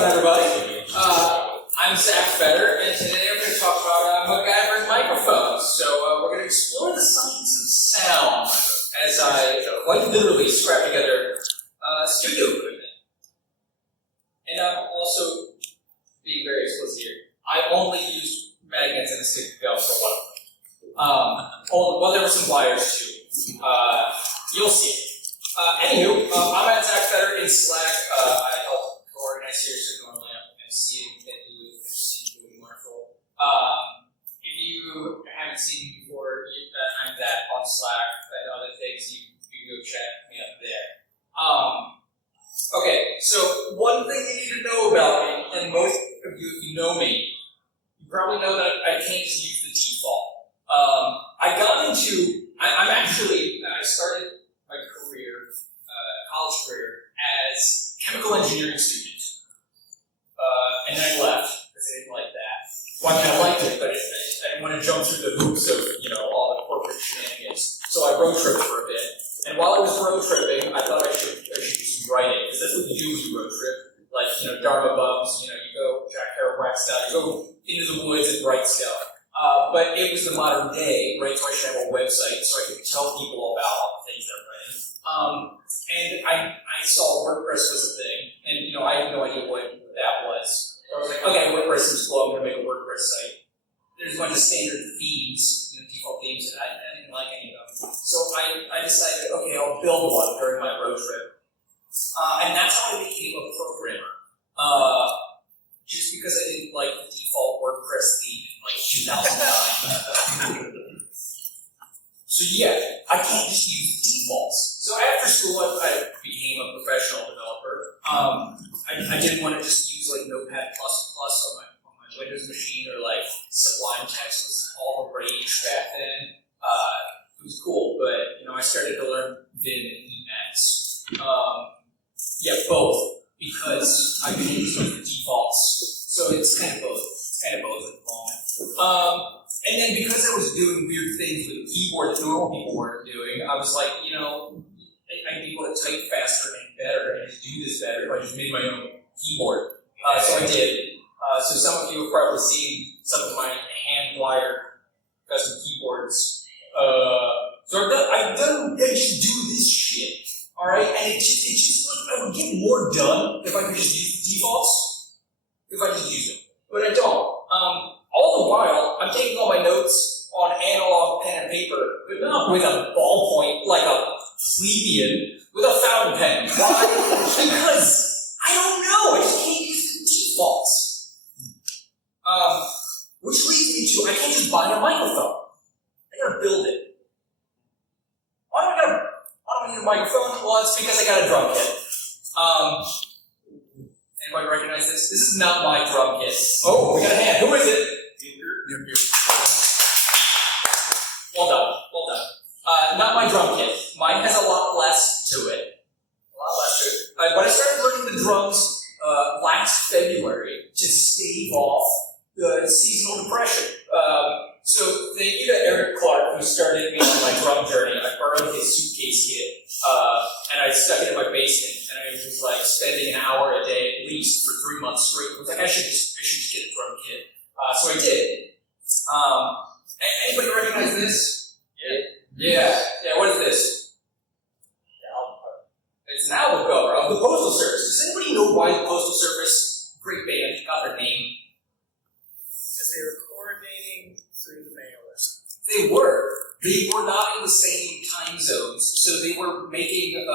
going, everybody? I'm Fedor, and today we're going to talk about MacGyvered microphones. So we're going to explore the science of sound as I quite literally scrap together studio equipment. And I'm also being very explicit here. I only used magnets and a stick to go for one of them. Well, there were some wires too. You'll see. Anywho, I'm at Fedor in Slack. I help organize here, so normally I'm emceeing and doing wonderful. If you haven't seen me before, I'm that on Slack and other things. You go check me up there. Okay, so one thing you need to know about me, and most of you, if you know me, you probably know that I can't just use the default. I started my career, college career, as chemical engineering student. And then I left, because I didn't like that. Well, I mean, I liked it, but I didn't want to jump through the hoops of, all the corporate shenanigans. So I road tripped for a bit. And while I was road tripping, I thought I should do some writing, because that's what you do when you road trip. Like, Dharma bums, you go Jack Kerouac style, you go into the woods and write stuff. But it was the modern day, right? So I should have a website so I could tell people about all the things that I'm writing. And I saw WordPress was a thing, and I had no idea what that was. I was like, okay, WordPress is cool, I'm going to make a WordPress site. There's a bunch of standard themes, default themes, and I didn't like any of them. So I decided, okay, I'll build one during my road trip. And that's how I became a programmer. Just because I didn't like the default WordPress theme in like 2009. So yeah, I can't just use defaults. So after school, I became a professional developer. I didn't want to just use like Notepad++ on my Windows machine, or like Sublime Text was all the rage back then. It was cool, but I started to learn Vim and Emacs. Yeah, both, because I can't use the defaults. So it's kind of both. At the moment. And then because I was doing weird things with the keyboard that normal people weren't doing, I was like, I'd be able to type faster and better and just do this better if I just made my own keyboard. So I did. So some of you have probably seen some of my hand-wired custom keyboards. So I just do this shit, all right? And it's just like I would get more done if I could just use the defaults, if I just use them. But I don't. All the while, I'm taking all my notes on analog pen and paper, but not with a ballpoint like a plebeian with a fountain pen. Why? Because I don't know. I just can't use the defaults. Which leads me to, I can't just buy a microphone. I gotta build it. Why do I need a microphone? Well, it's because I got a drum kit. Anybody recognize this? This is not my drum kit. Oh, we got a hand. Who is it? You're. Well done. Not my drum kit. Mine has a lot less to it. But I started learning the drums last February to stave off the seasonal depression. So thank you to Eric Clark, who started me on my drum journey. I borrowed his suitcase kit, and I stuck it in my basement, and I was like spending an hour a day at least for 3 months straight. I was like, I should just get a drum kit. So I did. Anybody recognize this? Yeah. What is this? It's an album cover of the Postal Service. Does anybody know why the Postal Service, great band, got their name? Because they were coordinating through the mailers. They were not in the same time zones, so they were making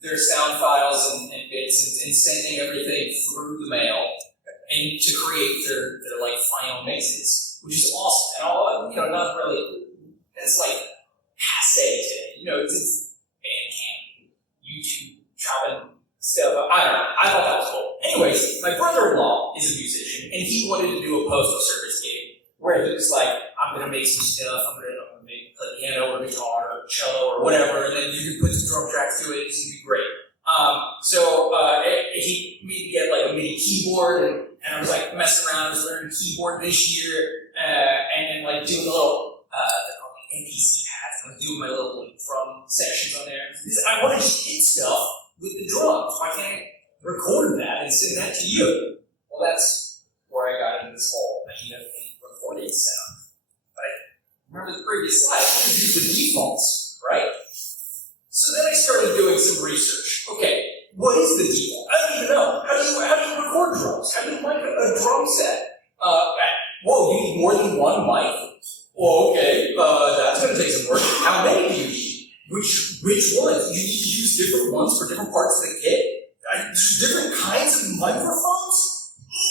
their sound files and bits and sending everything through the mail and to create their like final mixes, which is awesome. And all not really, it's like passe today. It's Bandcamp, YouTube, chopping stuff. I don't know. I thought that was cool. Anyways, my brother-in-law is a musician, and he wanted to do a Postal Service gig where he was like, I'm going to make some stuff. I'm going to make a piano or guitar or cello or whatever, and then you can put some drum tracks to it. It's going to be great. So he made me get like a mini keyboard, and I was like messing around. I was learning keyboard this year, and then like doing the little they're called like NPC pads. I was doing my little drum sections on there. I want to just hit stuff with the drums. Why can't I record that and send that to you. Well, that's where I got into this whole idea of a recording sound. But I remember the previous slide, I used the defaults, right? So then I started doing some research. Okay, what is the default? I don't even know. How do you record drums? How do you mic a drum set? Whoa, you need more than one mic? Well, okay, that's going to take some work. How many do you need? Which ones? You need to use different ones for different parts of the kit? There's different kinds of microphones?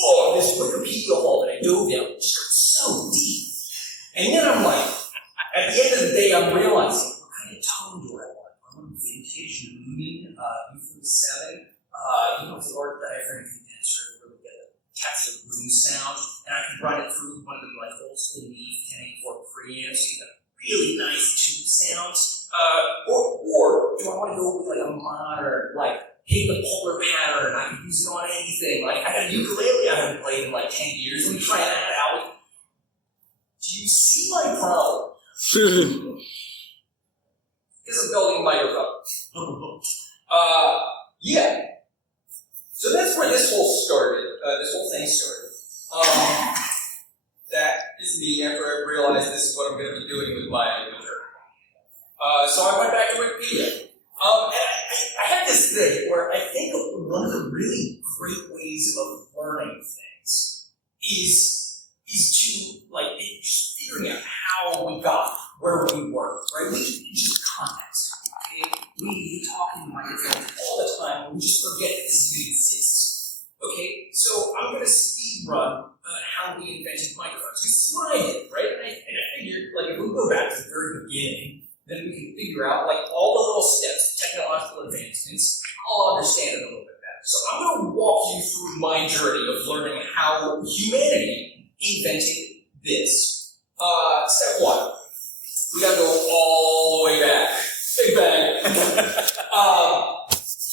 Oh, this Wikipedia hole that I dove down just got so deep. And then I'm like, at the end of the day, I'm realizing, what kind of tone do I want? I want a vintage Lumen U47. It's a large diaphragm condenser to really get a capture room sound. And I can run it through one of them like old school Neve 1084 preamps, so you get really nice tube sounds. Or do I want to go with like a modern, like, hit the polar pattern, I can use it on anything. Like, I got a ukulele I haven't played in like 10 years. Let me try that out. Do you see my problem? Because I'm building a microphone. Yeah. So that's where this whole thing started. That is me after I realized this is what I'm going to be doing with my journey. So I went back to Wikipedia. And I have this thing where I think one of the really great ways of learning things is to, like, just figuring out how we got where we were, right? We just context, okay? We talk in microphones all the time, and we just forget that this even exists, okay? So I'm going to speed run how we invented microphones, because this is what I did, right? And I figured, like, if we go back to the very beginning, then we can figure out, like, all the little steps, technological advancements, I'll understand it a little bit better. So I'm going to walk you through my journey of learning how humanity invented this. Step one, we got to go all the way back. Big bang.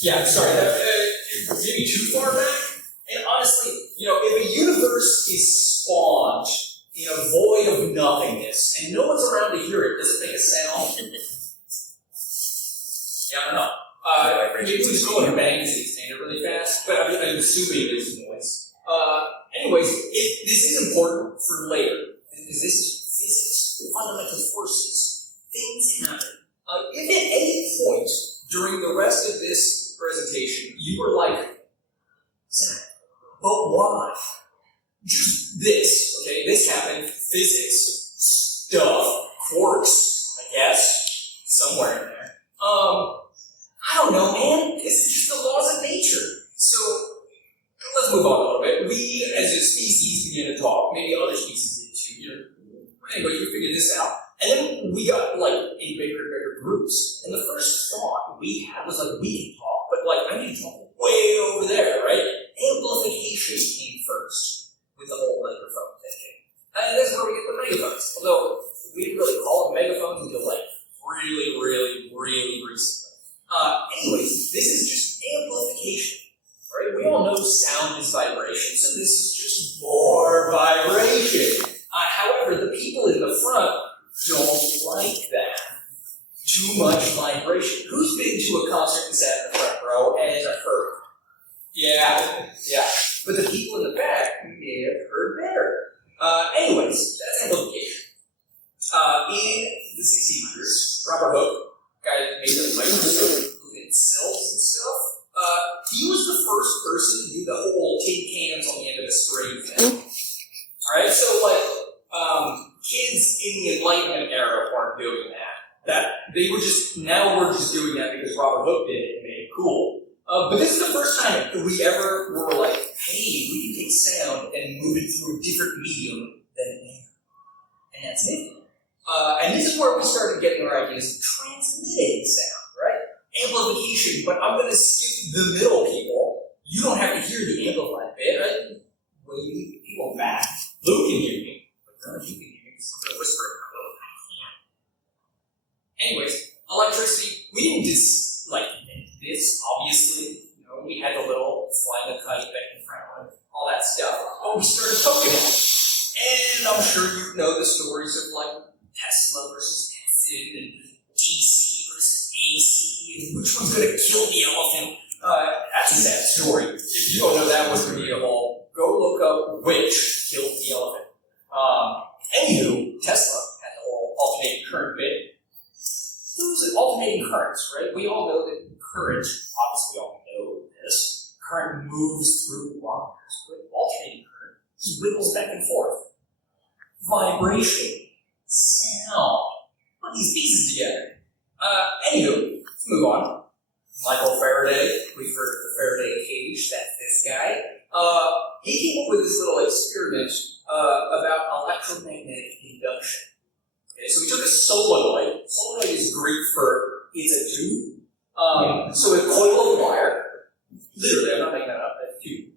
Yeah, sorry, that maybe too far back. And honestly, if a universe is spawned in a void of nothingness, and no one's around to hear it, does it make a sound? Yeah, I don't know. Maybe we just go in a bang because it's expanded really fast, but I'm assuming there's noise. Anyways, this is important for later, because this is physics, fundamental forces. Things happen. If at any point during the rest of this presentation you were like, Zach, but why? Just this, okay? This happened, physics, stuff, quarks, I guess, somewhere in there. I don't know, man. It's just the laws of nature. So, let's move on a little bit. We, as a species, began to talk. Maybe other species did too. Anyway, you figured this out. And then we got, like, in bigger and bigger groups. And the first thought we had was, like, we can talk, but, like, I need to talk way over there, right? Amplification came first with the whole microphone thing. And that's where we get the megaphones. Although, we didn't really call them megaphones until, like, really recently. Anyways, this is just amplification, right? We all know sound is vibration, so this is just more vibration. However, the people in the front don't like that. Too much vibration. Who's been to a concert and sat in the front row and has heard? Yeah. But the people in the back may have heard better. Anyways, that's amplification. In the 1600s, Robert Hooke, guy that made the microscope, looking at cells and stuff, he was the first person to do the whole tin cans on the end of a string thing. Alright, so kids in the Enlightenment era weren't doing that. They were just, now we're just doing that because Robert Hooke did it and made it cool. But this is the first time that we ever were like, hey, we can take sound and move it through a different medium than air. And that's it. And this is where we started getting our ideas of transmitting sound, right? Amplification, but I'm going to skip the middle people. You don't have to hear the amplified bit, right? Well, you need people back. Luke can hear me, but none of you can hear me because I'm whispering. Anyways, electricity, we didn't just invent this, obviously. We had the little flying a kite back in front, all that stuff. Oh, we started poking it. And I'm sure you know the stories of Tesla versus Edison and DC versus AC, and which one's going to kill the elephant. That's That's a sad story. If you don't know that was Rita Hall, go look up which killed the elephant. Anywho, Tesla had the whole alternating current bit. Those alternating currents, right? We all know that current, obviously we all know this, current moves through wires. But alternating current, he wiggles back and forth. Vibration, sound, put these pieces together. Anywho, let's move on. Michael Faraday, we've heard of the Faraday cage, that's this guy. He came up with this little experiment about electromagnetic induction. Okay, so we took a solenoid. Solenoid is Greek for it's a tube. So a coil of wire, literally, I'm not making that up, that's a tube.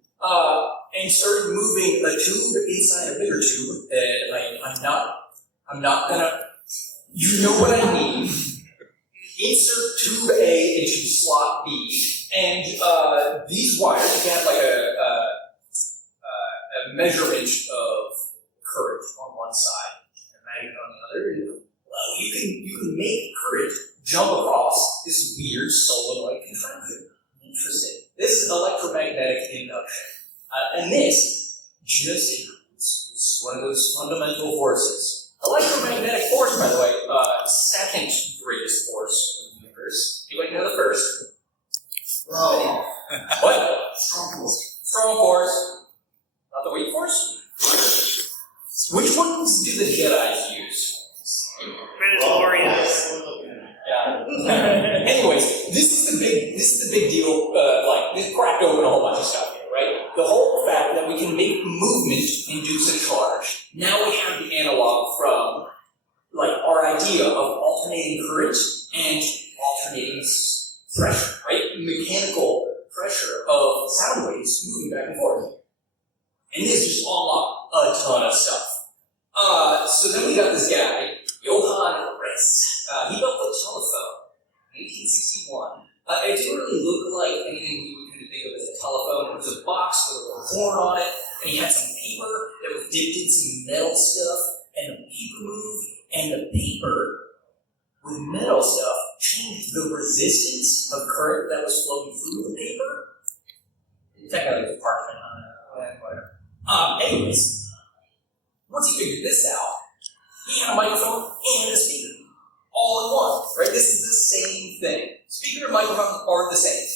And started moving a tube inside a bigger tube. I'm not gonna, you know what I mean. Insert tube A into slot B, and these wires, you can have like a measurement of current on one side, and magnet on the other. And, well, you can make current jump across this weird solenoid contraption. Interesting. This is electromagnetic induction, and this just includes. This is one of those fundamental forces. Electromagnetic force, by the way, second greatest force of the universe. Anybody know the first? Wrong. What? Strong force. Strong force. Not the weak force? Which ones do the Jedi's use? Mandalorians. Yeah. Anyways, this is the big deal. This cracked open a whole bunch of stuff here, right? The whole fact that we can make movement induce a charge. Now we have the analog from our idea of alternating current and alternating pressure, right? Mechanical pressure of sound waves moving back and forth. And this just unlocked a ton of stuff. So then we got this guy, Johann Ritz. He built the telephone in 1861. It didn't really look like anything we would kind of think of as a telephone. It was a box with a horn on it, and he had some paper that was dipped in some metal stuff, and the paper moved, and the paper with metal stuff changed the resistance of current that was flowing through the paper. Technically, it was parchment, whatever. Anyways, once he figured this out, he had a microphone and a speaker, all in one, right? This is the same thing. Speaker and microphone are the same.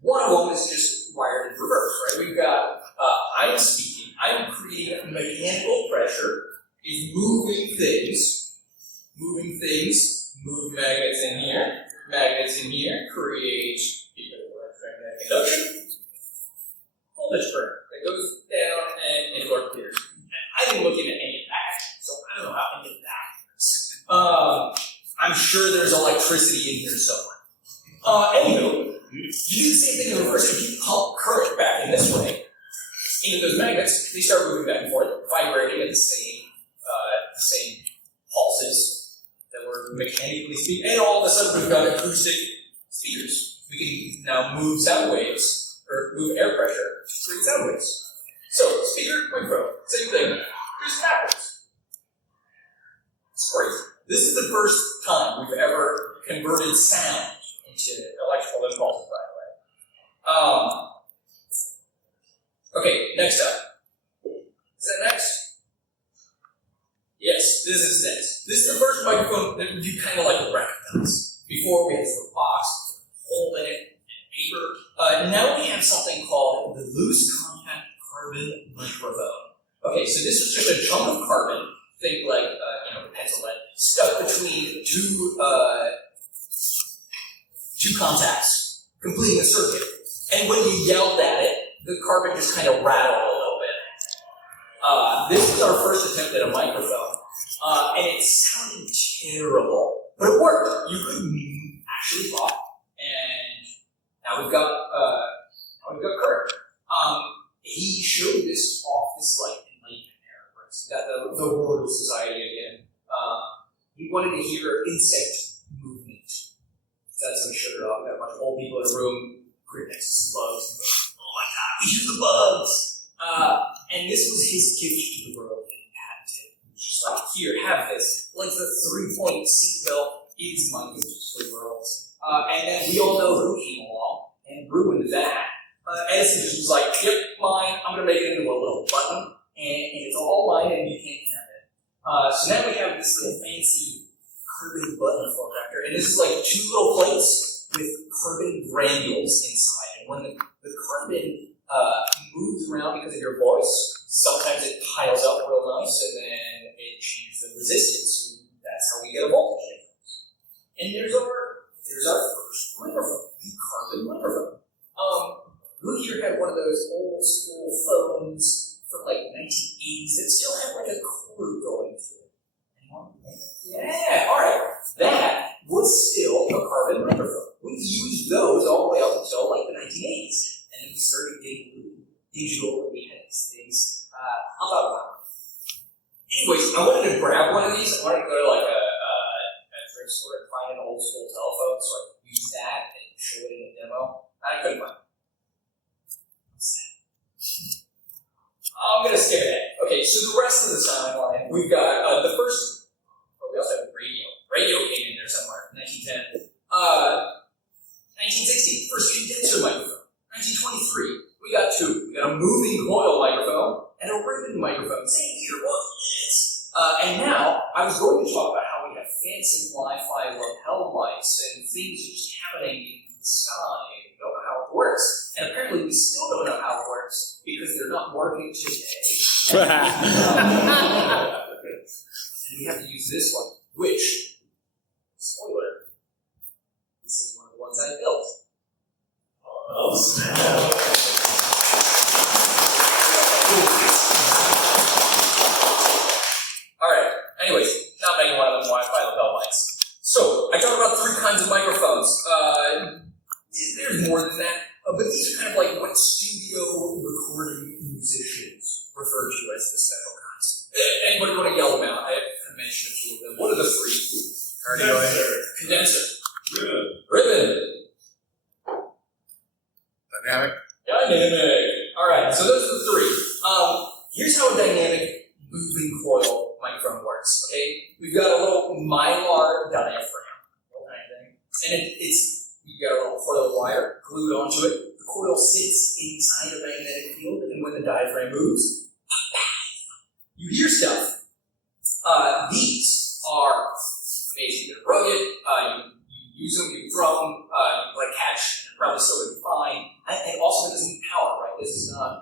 One of them is just wired in reverse, right? We've got, I'm speaking, I'm creating mechanical pressure, is moving things, move magnets in here, create electromagnetic induction, voltage current that goes down and it clears. I didn't look into any of that, so I don't know how to get that. I'm sure there's electricity in here somewhere. Anyway, you do the same thing in reverse. If you pump current back in this way, into those magnets, they start moving back and forth, vibrating at the same pulses that were mechanically speaking. And all of a sudden, we've got acoustic speakers. We can now move sound waves, or move air pressure to create sound waves. So, speaker, microphone, same thing, just backwards. It's crazy. This is the first time we've ever converted sound into electrical impulses, by the way. Okay, next up. Is that next? Yes, this is next. This is the first microphone that you kind of recognize. Before we had the box, hole in it, and paper. Now we have something called the loose contact carbon microphone. Okay, so this was just a chunk of carbon, think like pencil lead, stuck between two contacts, completing a circuit. And when you yelled at it, the carbon just kind of rattled a little bit. This was our first attempt at a microphone, and it sounded terrible, but it worked. You could actually talk, and now we've got current. He showed this off, this enlightenment era, where it's got the Royal Society again. He wanted to hear insect movement. So that's what he showed it off. We got a bunch of old people in a room, creating next to some bugs. And going, oh my God, we hear the bugs! And this was his gift to the world and patented. Just here, have this. Like the 3-point seatbelt is my gift to the world. And then we all know who came along and and ruined that. Edison just was like, yep, mine, I'm going to make it into a little button, and it's all mine, and you can't have it. So now we have this little fancy carbon button form factor, and this is like two little plates with carbon granules inside. And when the carbon moves around because of your voice, sometimes it piles up real nice, and then it changes the resistance. And that's how we get a voltage difference. And there's our first microphone, the carbon microphone. Who here had one of those old school phones from like 1980s that still had like a cord going through it? Anyone? Yeah, all right. That was still a carbon microphone. We used those all the way up until like the 1980s, and then we started getting really digital, and we had these things. I'll talk about it. Anyways, I wanted to grab one of these. I wanted to go to like a thrift store and find an old school telephone so I could use that and show it in a demo. I couldn't find it. I'm going to skip ahead. Okay, so the rest of the timeline, we've got the first, we also have radio. Radio came in there somewhere, 1910. 1960, first condenser microphone. 1923, we got two. We got a moving coil microphone and a ribbon microphone. Same year, what is? And now, I was going to talk about how we have fancy Wi-Fi lapel lights and things just happening in the sky and we don't know how it works. And apparently we still don't know how it works because they're not working today. And we have to use this one, which, spoiler, this is one of the ones I built. Oh, snap. Alright, anyways, not making one of them Wi-Fi lapel lights. So, I talked about three kinds of microphones. There's more than that, but these are kind of like what studio recording musicians refer to as the special kinds. Anybody want to yell them out? I kind of mentioned a few of them. What are the three? Condenser. Ribbon. Dynamic. Alright, so those are the three. Here's how a dynamic moving coil microphone works, okay? We've got a little mylar diaphragm, and you've got a little coil wire glued onto it. The coil sits inside a magnetic field, and when the diaphragm moves, you hear stuff. These are amazing. They're rugged. You use them, you drum them, you play catch, and probably still would be fine. And also, it doesn't need power, right? This is not,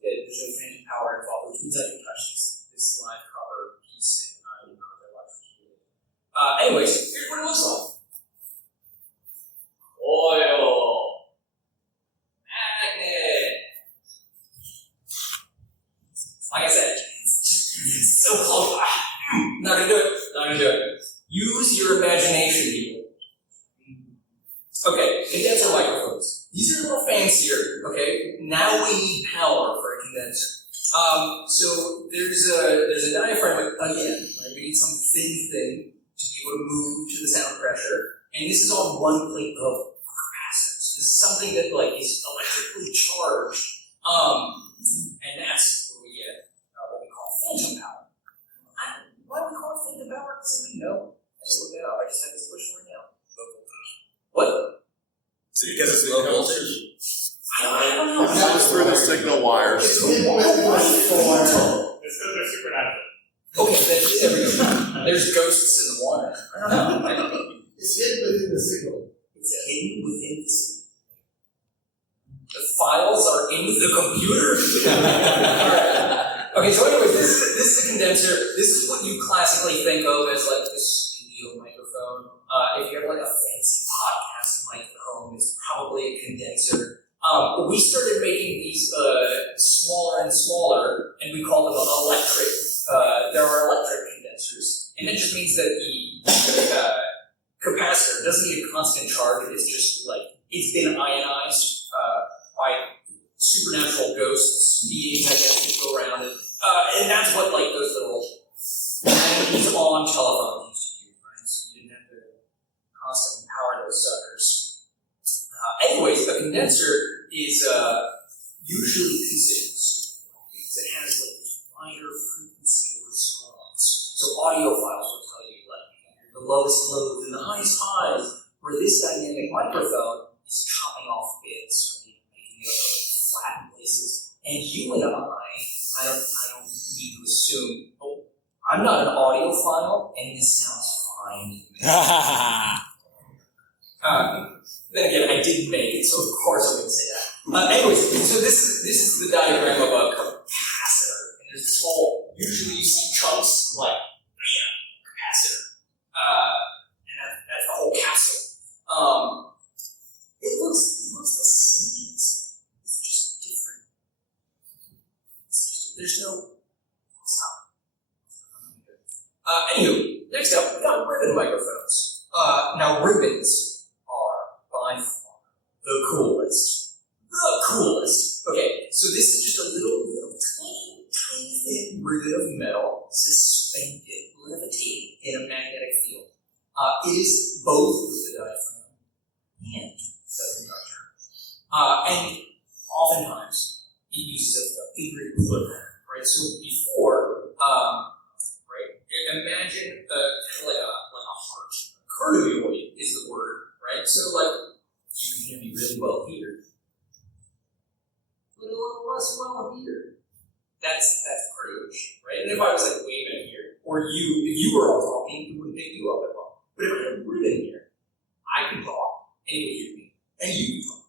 there's no phantom power involved, which means I can touch this live copper piece and I will not electrocute it. Anyways, here's what it looks like. Oil. Magnet. Like I said, it's so close. Not gonna do it. Use your imagination, people. Okay, condenser microphones. These are a little fancier, okay? Now we need power for a condenser. So there's a diaphragm again, right? We need some thin thing to be able to move to the sound pressure. And this is on one plate of capacitors. This is something that like is electrically charged. And that's where we get what we call phantom power. Why do we call it phantom power? Does somebody know? I just looked it up. I just had this question right now. Low voltage. What? So because it's low voltage. I don't know. It's through the signal wires. It's because they're supernatural. Okay, that's everything. There's ghosts in the water. I don't know. It's hidden within the signal. It's hidden within the signal. The files are in the computer. Alright. Okay, so anyways, this is a condenser. This is what you classically think of as like the studio microphone. If you have like a fancy podcast mic at home, it's probably a condenser. We started making these smaller and smaller, and we call them electric. There are electric condensers, and it just means that the capacitor doesn't need a constant charge. It's just like it's been ionized by supernatural ghosts, beings, I guess, that go around it, and that's what like those little things on telephones used to do, right? So you didn't have to constantly power those suckers. Anyways, a condenser is usually considered super because it has like this wider frequency response. So audiophiles will tell you like the lowest lows and the highest highs, where this dynamic microphone is chopping And you and I don't need to assume, oh, I'm not an audiophile, and this sounds fine to me. Then again, I didn't make it, so of course I'm going to say that. Anyways, so this is the diagram of a capacitor. And there's this whole, usually you see chunks like, capacitor. And that's the whole capsule. It looks the same. It's just different. There's no stop. Anywho, next up, we got ribbon microphones. Now ribbons are by far the coolest. The coolest. Okay, so this is just a little tiny thin ribbon of metal suspended, levitating in a magnetic field. It is both with the diaphragm and the conductor. And oftentimes it uses a figurative flip pattern, right? So before, right, imagine kind of like a heart. Cardioid is the word, right? So like you can hear me really well here, but a little less well here. That's cardioid shape, right? And if I was like way back here, or if you were all talking, it wouldn't pick you up at all. But if I had a ribbon here, I can talk and you would hear me, and you can talk.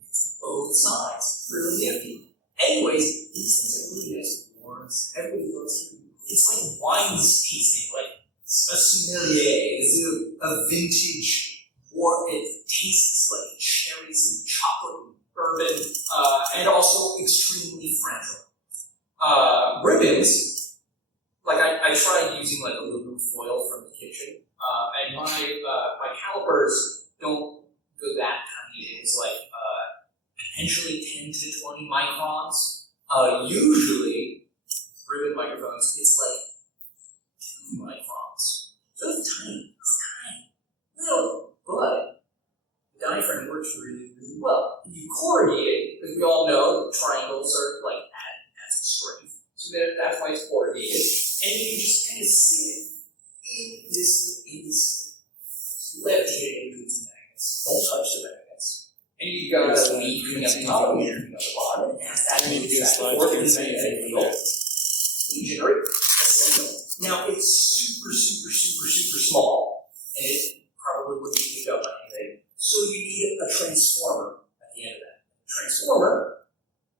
It's both sides, really nifty. Anyways, these things are really nice warms. Everybody loves it. It's like wine tasting, like a sommelier. It's a vintage warm. It tastes like cherries and chocolate and bourbon, and also extremely fragile. Ribbons, like I tried using like aluminum foil from the kitchen, and my calipers don't go that tiny. It's like potentially 10 to 20 microns. Usually, ribbon microphones, it's like 2 microns. So it's tiny, little, but the diaphragm works really, really well. You coordinate it, because we all know triangles are like adds strength. So that's why it's coordinated. And you can just kind of sit in this levitated into these magnets. Don't touch the magnets. And you've got a lead coming up the top and coming up the bottom. And as that moves back and forth in the magnetic field, you generate a signal. Now it's super, super, super, super small, and it probably wouldn't be picked up by anything. So you need a transformer at the end of that. Transformer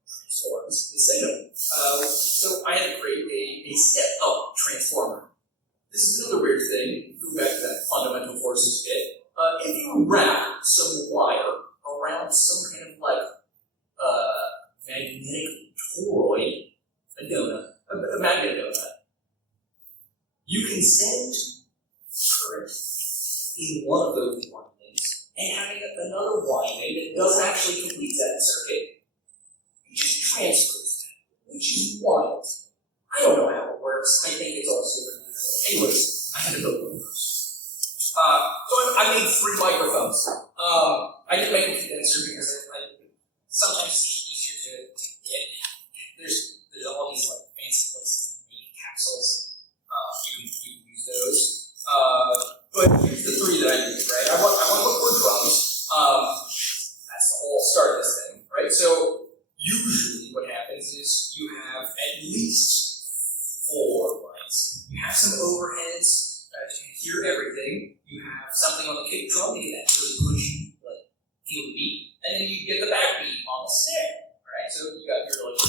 transforms the signal. So I had to create a step-up transformer. This is another weird thing. Go back to that fundamental forces bit. If you wrap some wire around some kind of like magnetic toroid, a donut, a magnet donut, you can send current in one of those windings, and having another winding that doesn't actually complete that circuit, it just transfers that, which is wild. I don't know how it works. I think it's all supernatural. Anyways, I had to build one of those. So I made 3 microphones. I didn't make a condenser because sometimes it's easier to get. There's all these like fancy places that make capsules. You can use those. But here's the 3 that I used, right? I want to look for drums. That's the whole start of this thing, right? So usually what happens is you have at least 4 lights. You have some overheads. You can hear everything. You have something on the kick drum to get that really pushy, like feel the beat, and then you get the backbeat on the snare, right? So you got your like,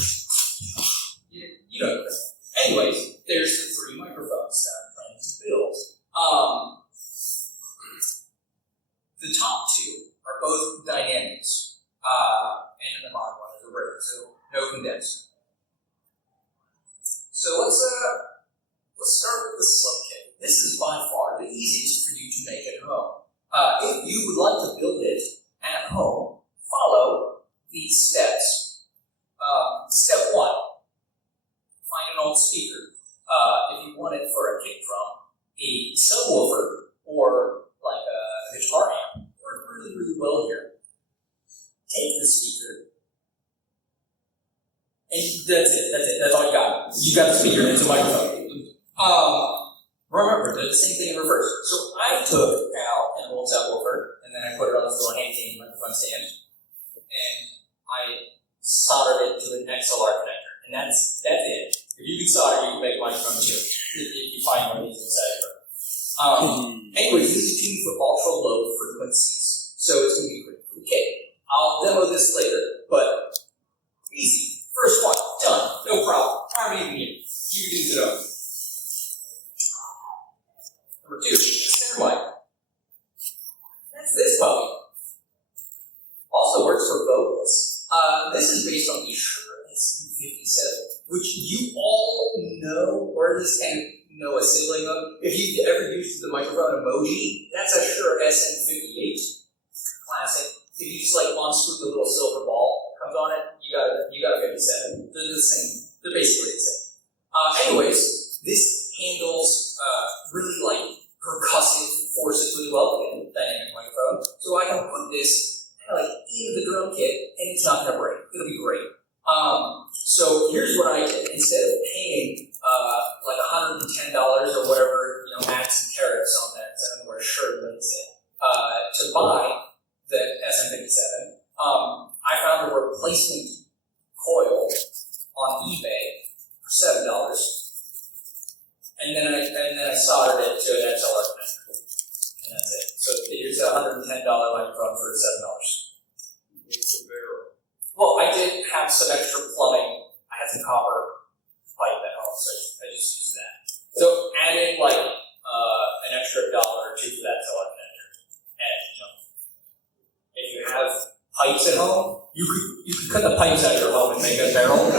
you know this. Anyways, there's the 3 microphones that I'm planning to build. The top 2 are both dynamics, and then the bottom one is a ribbon, so no condenser. So let's start with the sub kit. This is by far the easiest for you to make at home. If you would like to build it at home, follow these steps. Step 1, find an old speaker. If you want it for a kick drum, a subwoofer, or like a guitar amp, work really, really well here. Take the speaker, and that's it. That's all you got. You got the speaker, and it's a microphone. Remember, do the same thing in reverse. So I took out an old subwoofer, and then I put it on this little handy microphone stand, and I soldered it to an XLR connector, and that's it. If you can solder, you can make a microphone too, if you find one of these inside your room. Anyways, this is tuned for ultra low frequencies, so it's going to be great for the kid. I'll demo this later, but easy. First one, done, no problem. Harmony in here. You can use it up. Number 2, the center mic. That's this puppy. Also works for vocals. This is based on the Shure SM57, which you all know, or at least kind of know a sibling of. If you've ever used the microphone emoji, that's a Shure SM58. Classic. If you just like unscrew the little silver ball that comes on it, you got a 57. They're the same. They're basically the same. Anyways, this handles really like percussive forces really well in a dynamic microphone. So I can put this kind of like into the drum kit, and it's not gonna break. It'll be great. So here's what I did. Instead of paying like $110 or whatever, max and tariffs on that, because I don't know where a shirt makes it, to buy the SM57, I found a replacement coil on eBay for $7, and then I soldered it to an XLR connector, and that's it. So here's a $110 microphone for $7. It's a barrel. Well, I did have some extra plumbing. I had some copper pipe at home, so I just used that. So added like an extra $1 or $2 for that XLR connector, and if you have pipes at home, you could cut the pipes out of your home and make a barrel.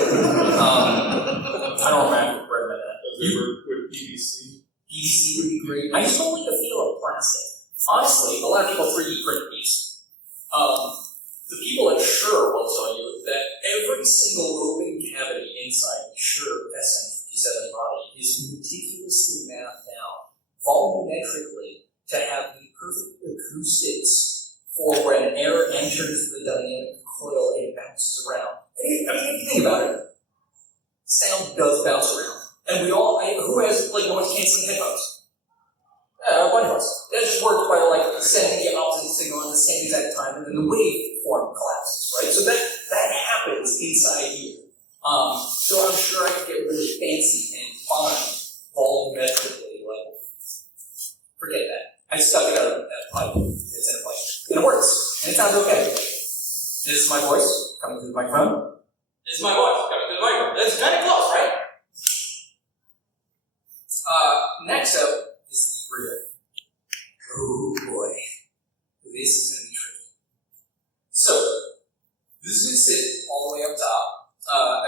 I don't recommend that. They work with PVC. PVC would be great. I just don't like the feel of plastic. Honestly, a lot of people 3D print these. The people at Shure will tell you that every single open cavity inside the Shure SM57 body is meticulously mapped out volumetrically to have the perfect acoustics for when air enters the dynamic coil and bounces around. I mean, if you think about it, sound does bounce around. And we all, who has like noise canceling headphones? A bunch of us. That just works by like sending the opposite signal at the same exact time, and then the waveform collapses, right? So that happens inside here. So I'm sure I could get really fancy and fine volumetrically, like, forget that. I stuck it out of that pipe. It's in a pipe. And it works. And it sounds okay. This is my voice coming through the microphone. This is my voice coming through the microphone. That's kind of close, right? Next up is the ribbon. Oh boy. This is going to be tricky. So, this is going to sit all the way up top.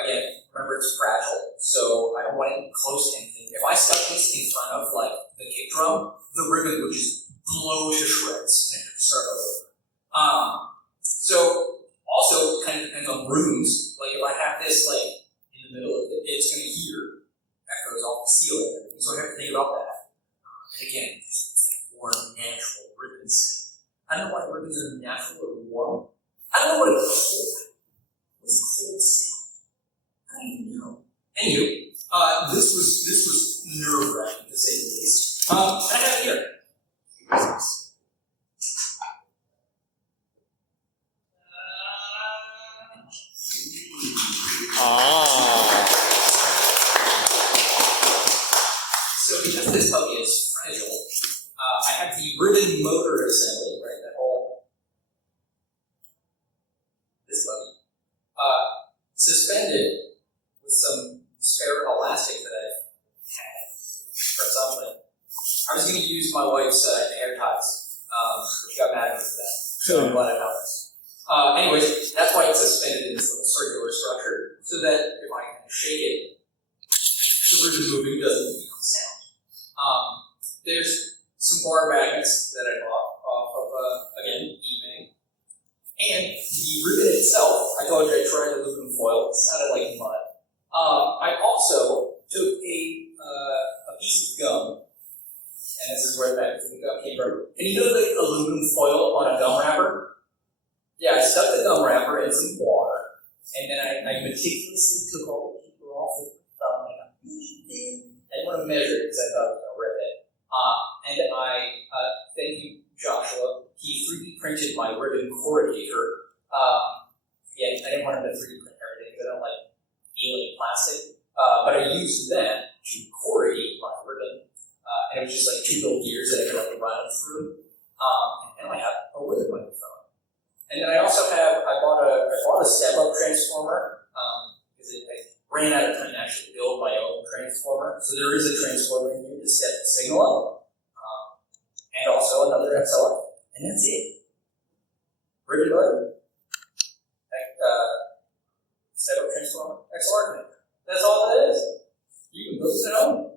Again, remember it's fragile, so I don't want it close to anything. If I stuck this in front of like the kick drum, the ribbon would just blow to shreds and it would start all over. So also kind of depends on rooms. Like if I have this like in the middle of it, it's going to hear echoes off the ceiling. So I have to think about that. And again, it's that warm, natural ribbon sound. I don't know why ribbons are natural or warm. I don't know what it's cold. What's a cold sound? I don't even know. Anywho, this was nerve-wracking to say the least. And I have it here. So because this puppy is fragile, I have the ribbon motor assembly, right? That whole this puppy suspended with some spare elastic that I've had from something. I was going to use my wife's hair ties, but she got mad at me for that. So I'm glad I found this. Anyways, that's why it's suspended in this little circular structure, so that if I kind of shake it, the ribbon moving doesn't become sound. There's some bar magnets that I bought off of, again, eBay. And the ribbon itself, I told you I tried aluminum foil, it sounded like mud. I also took a piece of gum, and this is where the gum came from. And you know the aluminum foil on a gum wrapper? Yeah, I stuck the gum wrapper in some water, and then I meticulously took all the paper off with the thumb, like a really thin. I didn't want to measure it because I thought it was going to rip it. And I, thank you, Joshua, he 3D printed my ribbon corrugator. Again, I didn't want him to 3D print alien plastic, but I used them to corrugate my ribbon, and it was just like 2 little gears that I could like run through, and now I have a ribbon microphone. And then I also have, I bought a step-up transformer, because I ran out of time to actually build my own transformer, so there is a transformer in here to set the signal up, and also another XLR, and that's it. Ribbon button. Set up transformer, XLR connector. That's all that is. You can build it at home.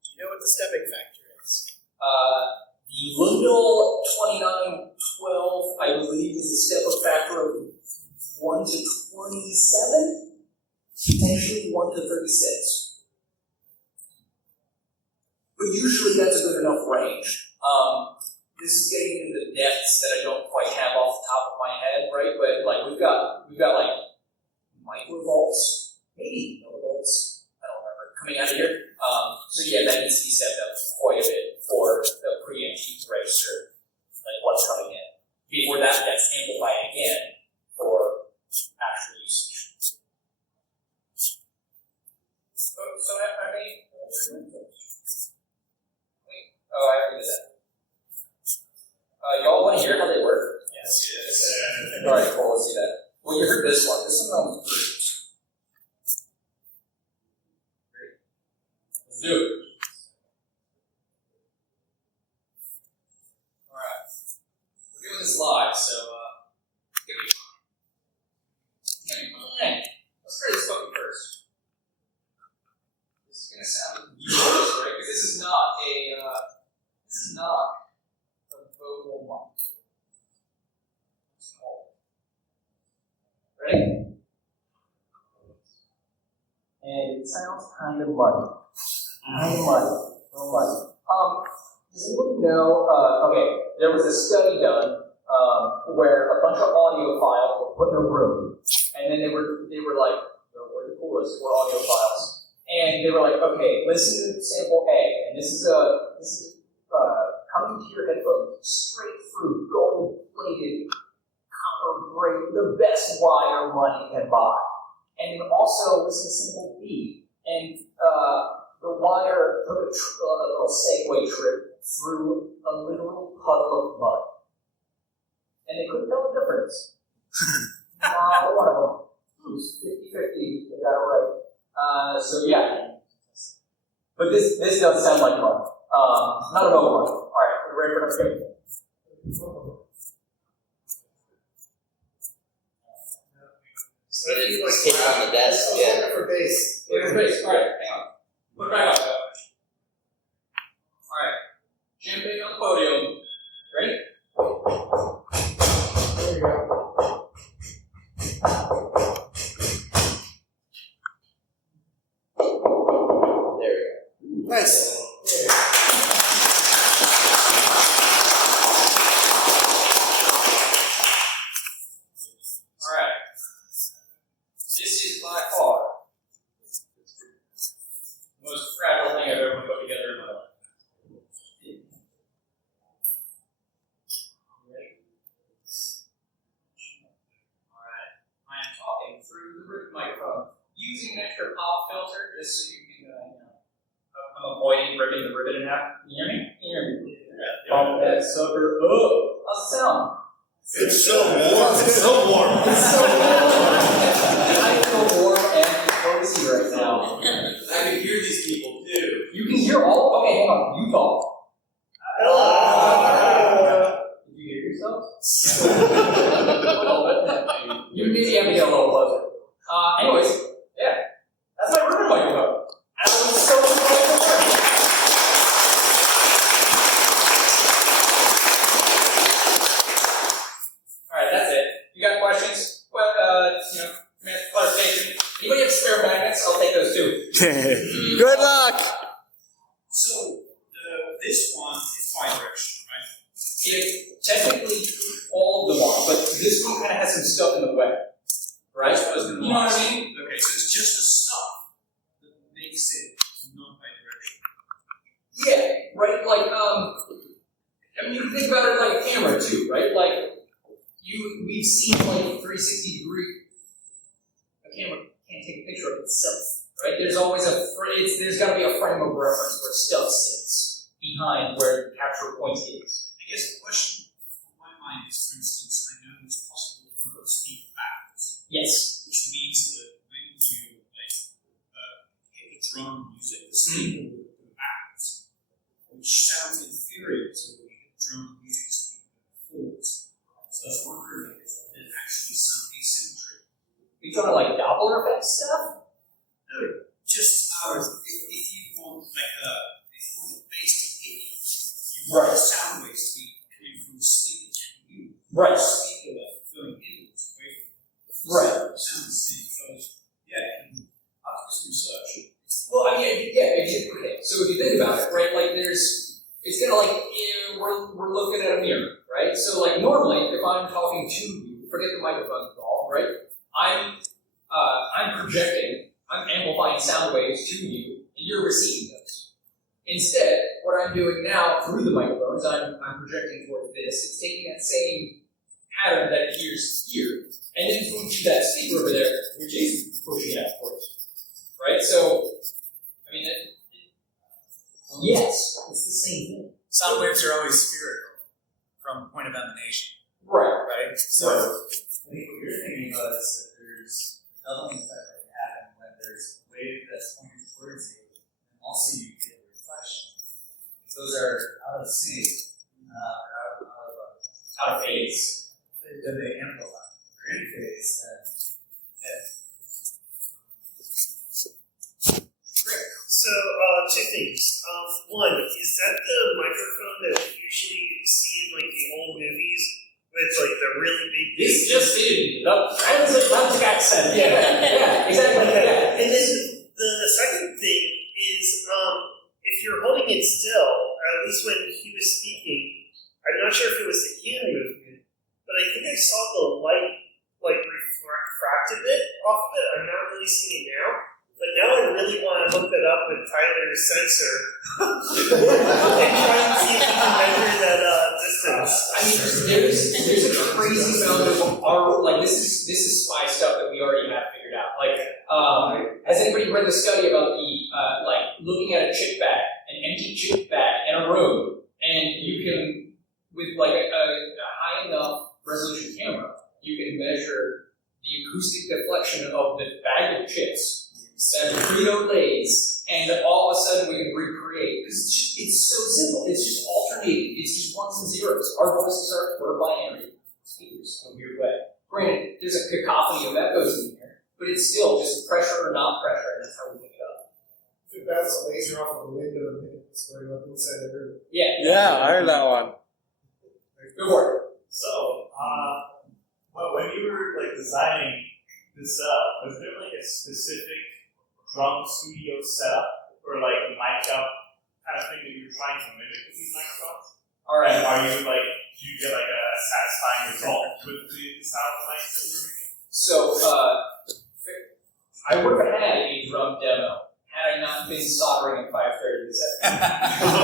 Do you know what the stepping factor is? The Lundell 2912, I believe, is a step-up factor of 1 to 27, potentially 1 to 36. But usually that's a good enough range. This is getting into the depths that I don't quite have off the top of my head, right? But like we've got like microvolts, maybe millivolts, I don't remember, coming out of here. So yeah, that needs to be set up quite a bit for the preamp to register like what's coming in. Before that gets amplified again for actual usage. So I mean, wait, oh, I already did that. Y'all want to hear how they work? Yes. Alright, cool, let's see that. Well, you heard this one. This one I'm great. Let's do it. Alright. We're doing this live, so give me mine. Let's try this fucking first. This is gonna sound useless, right? Because this is not a vocal mic. Ready? And it sounds kind of muddy. Kind of muddy. A little muddy. Does anybody know, okay, there was a study done where a bunch of audio files were put in a room, and then they were like, we're the coolest, we're audio files. And they were like, okay, listen to sample A, and this is coming to your headphones straight through, gold-plated, copper-grade, the best wire money can buy. And then also listen to sample B, and the wire took a little Segway trip through a literal puddle of mud. And they couldn't tell the difference. Not one of them. It was 50-50, they got it right. So yeah. But this does sound like mud. Not a vocal mud. Alright, we're ready for next game. So if you like Hit on the desk, yeah. for bass. Yeah, for bass. Alright, hang on. Put it back up. Alright. Jim Big on the podium. Ready? There you go. There we go. Nice. Alright. This is by far the most fragile thing I've ever put together in my life. Ready? Alright. I am talking through the root microphone using an extra pop filter just so you can, I'm avoiding ripping the ribbon in half. Can you hear me? Can you hear me? Pump that sucker up. How's it sound? It's so warm. It's so warm. It's so warm. I feel warm and cozy right now. I can hear these people too. You can hear all. Okay, hang on. You talk. Did you hear yourself? You maybe have to get a little closer. Anyways, yeah, that's my ribbon microphone. And I was so excited to learn. All right, that's it. You got questions? Well, clarification. Anybody have spare magnets? I'll take those too. Good luck. So this one is bi-directional, right? It technically all of them are, but this one kind of has some stuff in the way, right? You know what I mean? Okay, so it's just the stuff that makes it not bi-directional. Yeah, right. Like, I mean, you can think about it like a camera too, right? Like, we've seen like 360 degree. A camera can't take a picture of itself, right? There's always there's got to be a frame of reference where stuff sits behind where the capture point is. I guess the question on my mind is, for instance, I know it's possible to hook up speaker backwards, Yes. which means that when you hit the drum music, the speaker will go backwards, which sounds inferior to when you hit the drum music speaker forwards. So I was wondering if there's actually some asymmetry. You talking like Doppler effect stuff? No, just if you want if you want the bass to hit you, you want the sound waves to be coming from the speaker to you. Right. The speaker going inwards, away from Right. sound the same. So yeah, I'll do some research. Well, I mean, yeah, okay. So if you think about it, right, like it's kind of like, we're looking at a mirror, right? So like normally, if I'm talking to you, forget the microphone involved, right? I'm projecting, I'm amplifying sound waves to you, and you're receiving those. Instead, what I'm doing now through the microphones, I'm projecting towards this. It's taking that same pattern that it hears here, and then going to that speaker over there, which is pushing it out towards you, right? So, I mean, yes, it's the same thing. Sound waves are always spherical from point of emanation, Right. right? So I think what you're thinking about is that there's a doubling effect that can happen when there's a wave that's pointing towards you, and also you get a reflection. Those are out of sync, Out of phase. then they amplify. If they're in phase, then So, two things. One, is that the microphone that we usually see in like the old movies with like the really big? This just in. That's accent. Yeah, exactly. Yeah. And then the second thing is, if you're holding it still, at least when he was speaking, I'm not sure if it was the hand movement, but I think I saw the light like refract a bit off of it. I'm not really seeing it now. But now I really want to hook it up with Tyler's sensor and try and see if we can measure that distance. I mean, there's a crazy amount of our like this is spy stuff that we already have figured out. Like, has anybody read the study about the like looking at a chip bag, an empty chip bag in a room, and you can with like a high enough resolution camera, you can measure the acoustic deflection of the bag of chips. And Frito Lays, and all of a sudden we can recreate, because it's so simple, it's just alternating, it's just ones and zeros. Our voices are binary speakers in a weird way. Granted, there's a cacophony of echoes in there, but it's still just pressure or not pressure, and that's how we pick it up. If you bounce a laser off of the window and hit it square up inside the room. Yeah. I heard that one. Good work. So, when you were like designing this up, was there like a specific drum studio setup or like a mic up kind of thing that you were trying to mimic with these microphones? All right. And are you like, do you get like a satisfying result with the sound of the mics that you're making? So, I would have had a drum demo had I not been soldering at 5:30 this afternoon.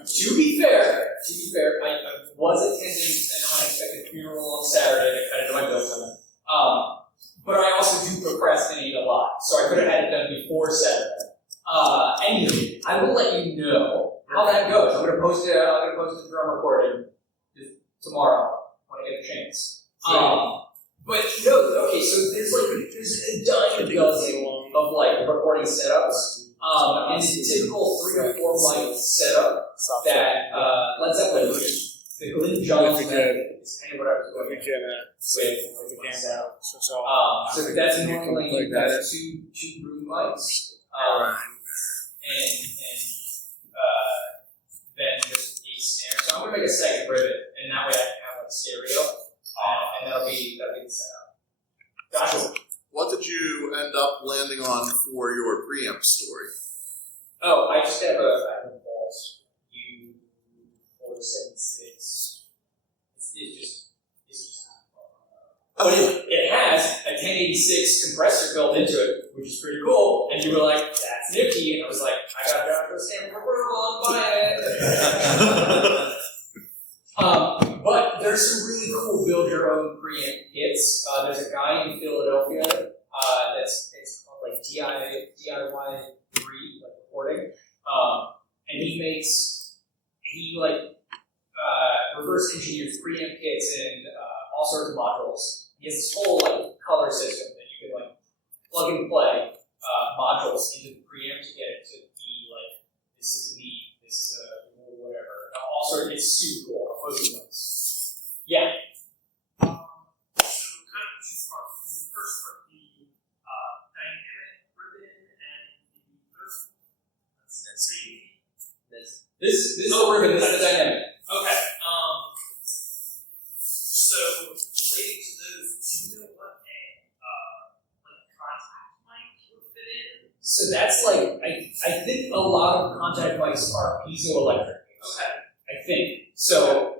To be fair, I was attending an unexpected funeral on Saturday that kind of my bills on it. But I also do procrastinate a lot, so I could have had it done before Saturday. Anyway, I will let you know how that goes. I'm gonna post it. I'm gonna post the drum recording tomorrow when I get a chance. But no, okay. So there's a dime dozen of like recording setups. And the typical 3 or 4 mic setup that Led Zeppelin used. The Glenn Johns method is kind of what I was going with the camera. So that's normally two room mics, and then just a snare. So I'm gonna make a second rivet, and that way I can have like stereo, and that'll be the setup. Joshua. What did you end up landing on for your preamp story? Oh, I just have a Pulse U476. It's just. But it has a 1086 compressor built into it, which is pretty cool. And you were like, "That's nifty," and I was like, "I got Joshua stamp for approval, I'm buying it." But there's some really cool build your own preamp kits. There's a guy in Philadelphia it's preamp kits and all sorts of modules. He has this whole like color system that you could like plug and play modules into the preamp to get it to be like this is neat, this is whatever. All sorts. It's super cool. I'll post you links. Yeah. So kind of two parts. The first part, the dynamic ribbon and the first that's see. This is the ribbon. This is the dynamic. Okay. So relating to those, do you know what a contact mic would fit in? So that's like I think a lot of contact mics are piezoelectric. Okay. I think so.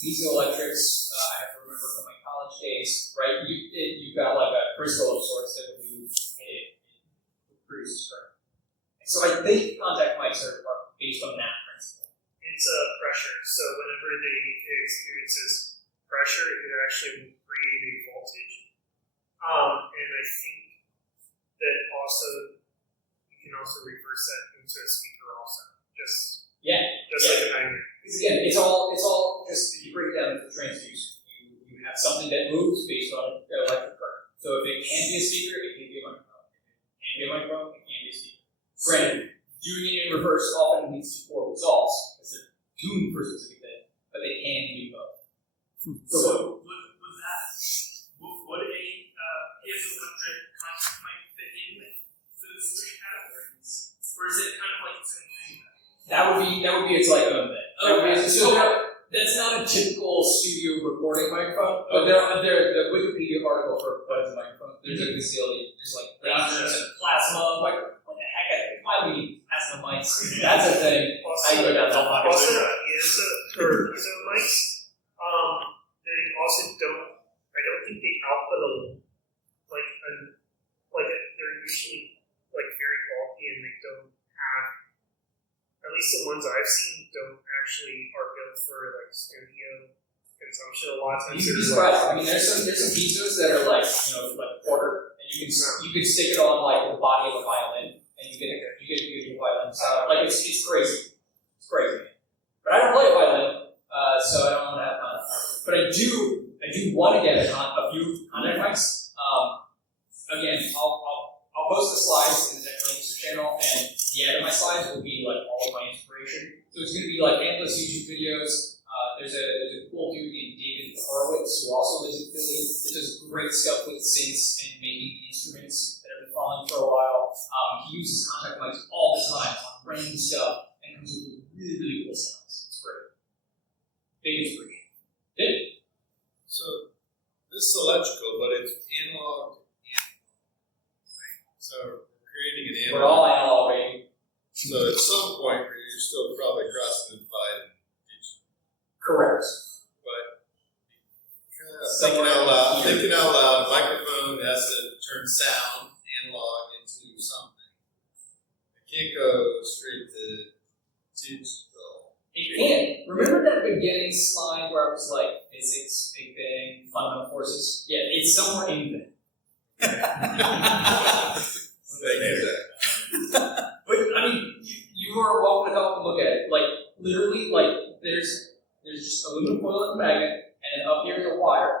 Piezoelectrics, I have to remember from my college days, right? You've got like a crystal of sorts that when you hit it, it produces current. So I think contact mics are based on that principle. It's pressure. So whenever it experiences pressure, it actually will create a voltage. And I think that also you can also reverse that into a speaker also. Just like a magnet. Because again, it's all just you break it down into transducer. You have something that moves based on electric current. So if it can be a speaker, it can be a microphone. If it can be a microphone, it can be a speaker. Granted, doing it in reverse often leads to poor results because they're tuned for a specific thing, but they can do both. So would a piezoelectric contact mic fit in with those three categories? Or is it kind of like the same thing? That would be its like own thing. Okay. So that's not a typical studio recording microphone, but the Wikipedia article for what is a microphone. There's a gazillion. There's like lasers and plasma microphone. What the heck? Why would we need plasma mics? That's a thing. I go down that line. Also, piezo mics, they also I don't think they output they're usually like very bulky and they don't have, at least the ones I've seen are built for like studio consumption. A lot of times You'd be surprised. I mean, there's some piezos that are like like a quarter, and you can stick it on like the body of a violin, and you get a violin sound. Like it's crazy. It's crazy. But I don't play a violin, so I don't want to have fun. But I do want to get a few contact mics. Again, I'll post the slides in the Technology channel, and the end of my slides will be like all of my inspiration. So it's going to be like endless YouTube videos. There's a cool dude named David Horowitz who also lives in Philly. That does great stuff with synths and making instruments that have been following for a while. He uses contact mics all the time on random stuff and comes up with really, really cool sounds. It's great. Big inspiration. Did So this is electrical, but it's analog. So creating an We're analog. all analog, baby. So at some point, you're still probably crossing the divide and digital. Correct. But Somewhere thinking out loud, a microphone has to turn sound analog into something. It can't go straight to digital. It can. Remember that beginning slide where I was like, physics, Big Bang, fundamental forces? Yeah, it's somewhere in there. Thank you. But I mean, you are welcome to come and look at it. Like literally, like there's just aluminum foil and a magnet, and then up here is a wire,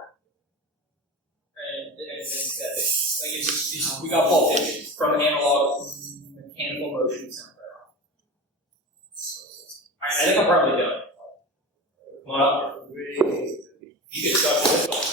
and that's it. Like it's just, we got voltage from analog mechanical motion sound. I think I'm probably done. Come on up. You get stuck with it.